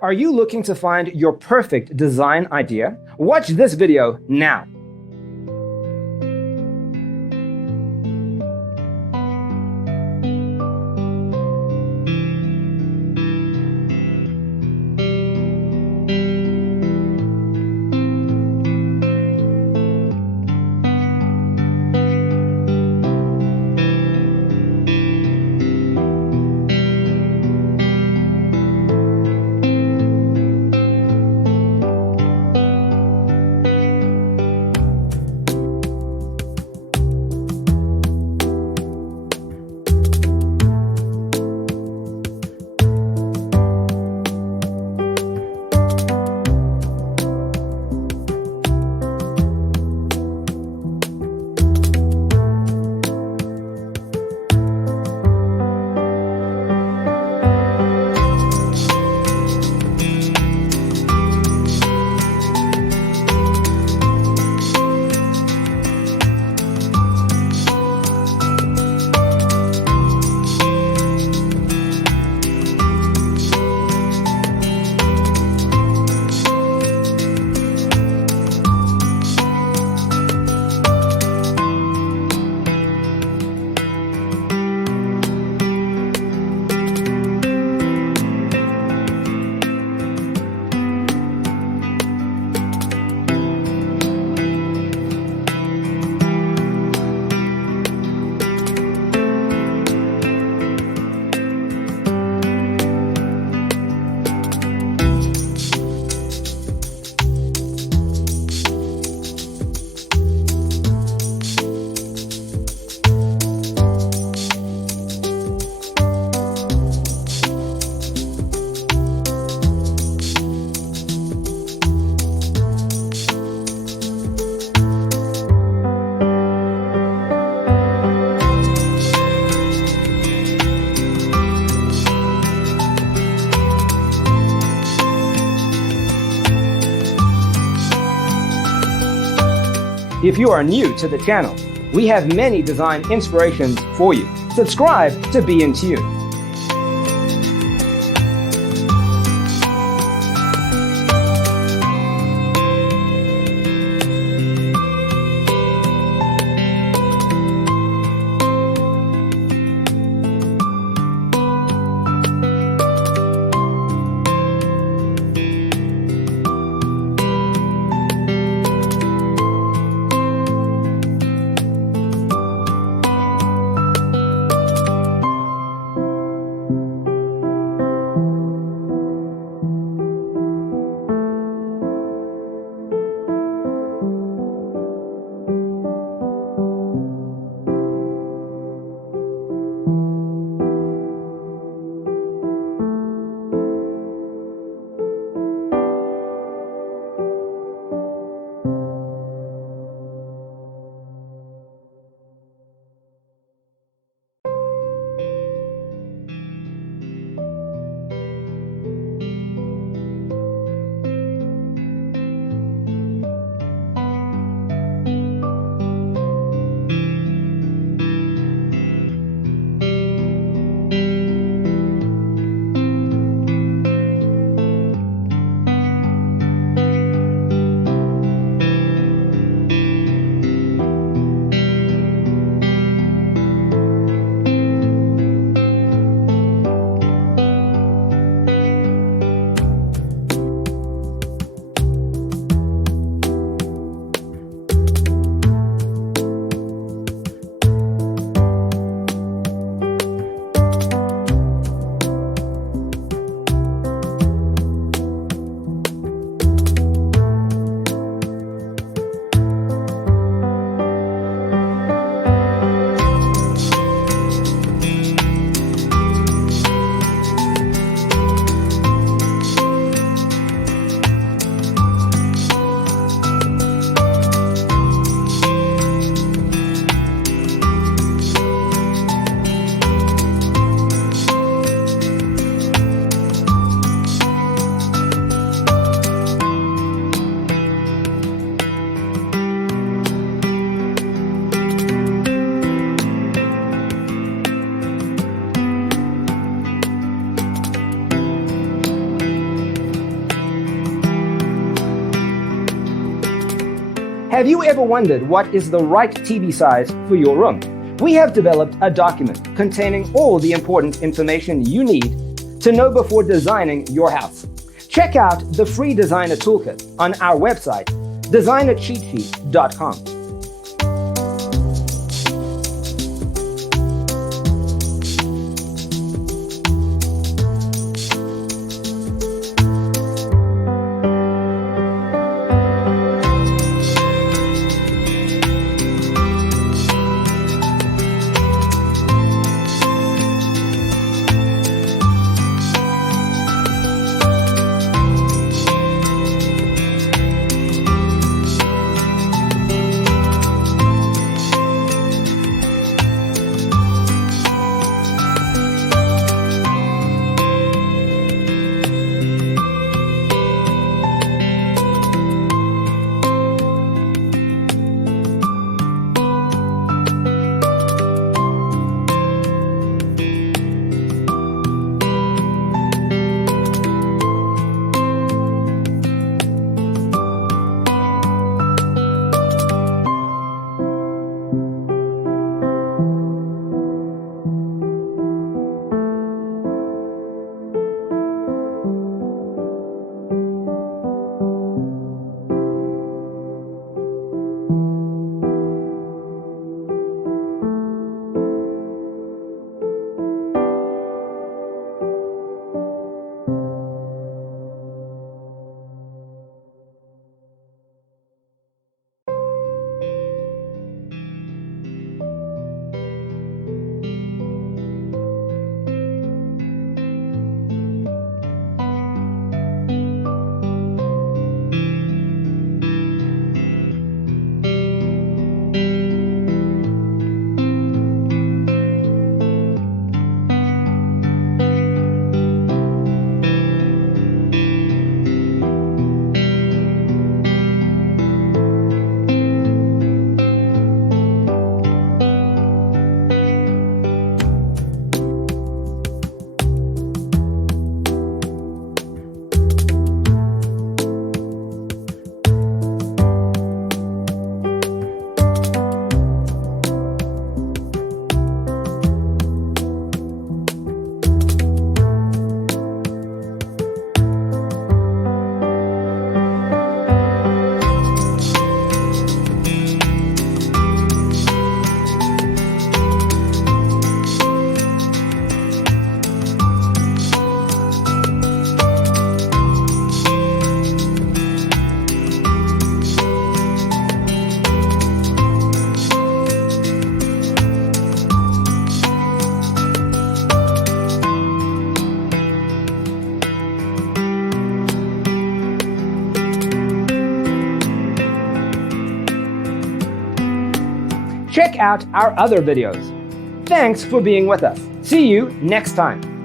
Are you looking to find your perfect design idea? Watch this video now. If you are new to the channel, we have many design inspirations for you. Subscribe to Be in Tune. Have you ever wondered what is the right TV size for your room? We have developed a document containing all the important information you need to know before designing your house. Check out the free designer toolkit on our website, designercheatsheet.com. Check out our other videos. Thanks for being with us. See you next time.